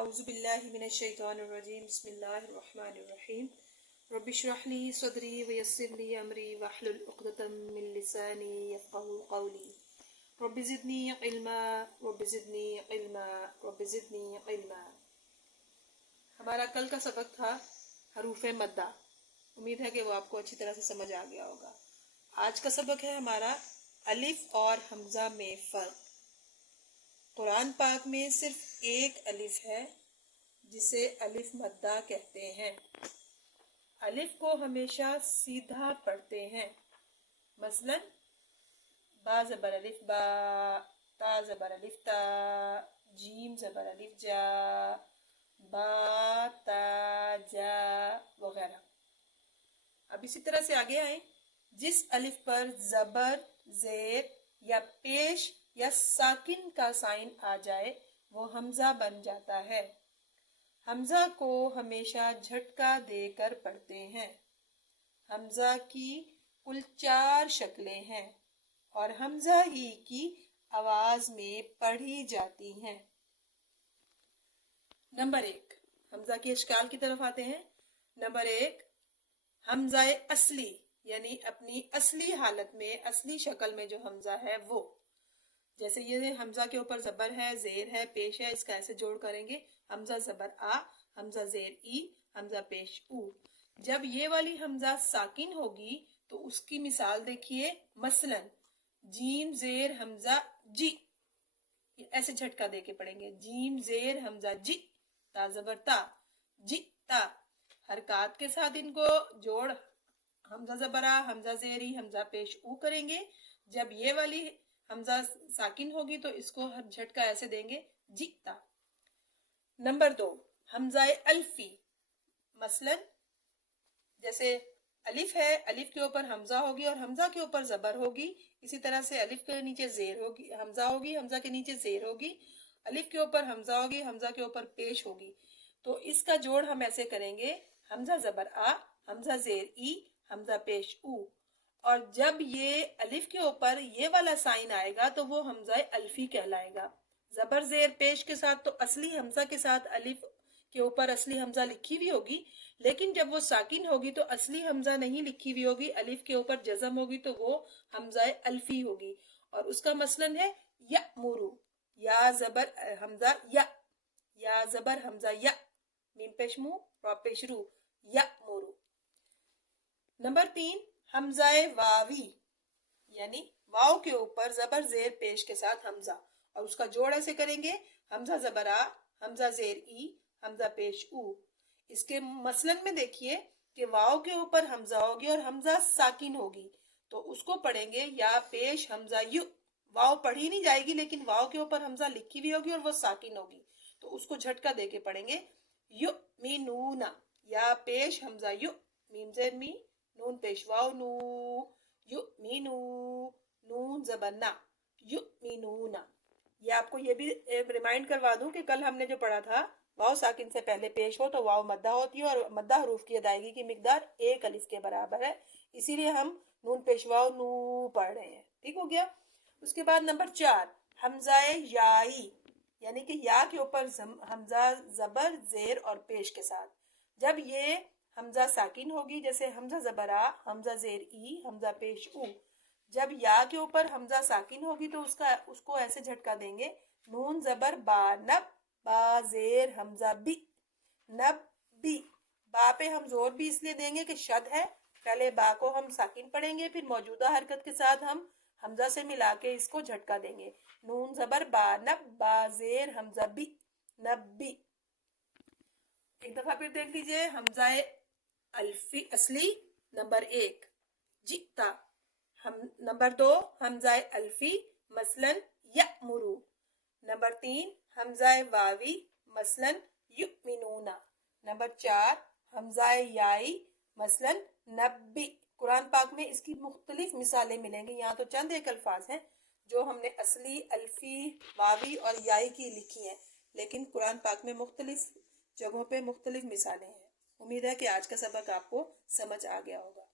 अऊज़ु बिल्लाहि मिनश शैतानिर रजीम बिस्मिल्लाहिर्रहमानिर्रहीम रब्बि इश्रह ली सदरी व यस्सिर ली अमरी वहलुल उक़दतम मिन लिसानी यफ़क़हू क़ौली रब्बि ज़िदनी इल्मा रब्बि ज़िदनी इल्मा रब्बि ज़िदनी इल्मा। हमारा कल का सबक था हरूफ मद्दा। उम्मीद है कि वो आपको अच्छी तरह से समझ आ गया होगा। आज का सबक है हमारा अलिफ और हमजा में फ़र्क। कुरान पाक में सिर्फ एक अलिफ है जिसे अलिफ मद्दा कहते हैं। अलिफ को हमेशा सीधा पढ़ते हैं। मसलन बा ज़बर अलिफ बा, ता ज़बर अलिफ ता, जीम ज़बर अलिफ जा, बा ता जा वगैरह। अब इसी तरह से आगे आए। जिस अलिफ पर ज़बर, ज़ेर या पेश या साकिन का साइन आ जाए वो हमजा बन जाता है। हमजा को हमेशा झटका देकर पढ़ते हैं। हमजा की कुल 4 शक्लें हैं और हमजा ही की आवाज में पढ़ी जाती हैं। नंबर 1, हमजा के अशकाल की तरफ आते हैं। नंबर 1, हमजा असली यानी अपनी असली हालत में, असली शक्ल में जो हमजा है वो। जैसे ये हमजा के ऊपर ज़बर है, ज़ेर है, पेश है, इसका ऐसे जोड़ करेंगे। हमजा ज़बर आ, हमजा ज़ेर ई, हमजा पेश ऊ। जब ये वाली हमजा साकिन होगी तो उसकी मिसाल देखिए। मसलन जीम ज़ेर हमजा जी, ऐसे झटका देके पढ़ेंगे। जीम ज़ेर हमजा जी, ता ज़बर ता, जी ता। हरकत के साथ इनको जोड़ हमजा ज़बर आ, हमजा ज़ेर ई, हमजा पेश ऊ करेंगे। जब ये वाली हमजा साकिन होगी तो इसको हर झटका ऐसे देंगे, जीता। नंबर 2, हमजा अल्फी। मसलन जैसे अलिफ है, अलिफ के ऊपर हमजा होगी और हमजा के ऊपर ज़बर होगी। इसी तरह से अलिफ के नीचे ज़ेर होगी, हमजा होगी, हमजा के नीचे ज़ेर होगी। अलिफ के ऊपर हमजा होगी, हमजा के ऊपर पेश होगी। तो इसका जोड़ हम ऐसे करेंगे, हमजा ज़बर आ, हमजा ज़ेर ई, हमजा पेश ऊ। और जब ये अलिफ के ऊपर ये वाला साइन आएगा तो वो हमजा अल्फी कहलाएगा। ज़बर ज़ेर पेश के साथ तो असली हमजा के साथ अलिफ के ऊपर असली हमजा लिखी हुई होगी, लेकिन जब वो साकिन होगी तो असली हमजा नहीं लिखी हुई होगी, अलिफ के ऊपर जज़म होगी तो वो हमजा अल्फी होगी। और उसका मसलन है यअमुरु, या ज़बर हमजा या ज़बर हमजा या, मीम पेश मू, रा पेश रू, यअमुरु। नंबर 3, हमजाए वावी यानी वाव के ऊपर ज़बर ज़ेर पेश के साथ हमजा, और उसका जोड़ ऐसे करेंगे। हमजा ज़बर आ, हमजा ज़ेर ई, हमजा पेश ऊ। इसके मसलन में देखिए कि वाव के ऊपर हमजा होगी और हमजा साकिन होगी तो उसको पढ़ेंगे या पेश हमजा यु। वाव पढ़ी नहीं जाएगी लेकिन वाव के ऊपर हमजा लिखी हुई होगी और वो साकिन होगी तो उसको झटका देके पढ़ेंगे, यु मी नूना, या पेश हमजा यु, मीम ज़ेर मी, नून पेश वाव नू, युमिनू, नून ज़बर ना, युमिनूना। ये आपको ये भी रिमाइंड करवा दूं कि कल हमने जो पढ़ा था वाव साकिन से पहले पेश हो तो वाव मद्दा होती है और मद्दा हरूफ की अदायगी की मिकदार 1 अलिफ के बराबर है, इसीलिए हम नून पेश वाव नू पढ़ रहे हैं। ठीक हो गया। उसके बाद नंबर 4, हमजाए याई यानी कि या के ऊपर हमजा ज़बर ज़ेर और पेश के साथ। जब ये हमजा साकिन होगी, जैसे हमजा ज़बर आ, हमजा ज़ेर ई, हमजा पेश ऊ। जब या के ऊपर हमजा साकिन होगी तो उसको ऐसे झटका देंगे, नून ज़बर बा नब, बा ज़ेर हमजा बी, नब बी। बा पे हम जोर भी इसलिए देंगे कि शद है। पहले बा को हम साकिन पढ़ेंगे, फिर मौजूदा हरकत के साथ हम हमजा से मिला के इसको झटका देंगे। नून ज़बर बा नब, बा ज़ेर हमजा बी, नब बी। एक दफा फिर देख लीजिए। हमजाए अल्फी असली नंबर 1 जीता। हम नंबर 2, हमजाए अल्फी मसलन यअमुरु। नंबर 3, हमजाए वावी मसलन युमिनूना। नंबर 4, हमजाए याई मसलन नब्बी। कुरान पाक में इसकी मुख्तलिफ मिसालें मिलेंगी। यहाँ तो चंद एक अल्फाज हैं जो हमने असली, अल्फी, वावी और याई की लिखी हैं, लेकिन कुरान पाक में मुख्तलिफ जगहों पे मुख्तलिफ मिसालें हैं। उम्मीद है कि आज का सबक आपको समझ आ गया होगा।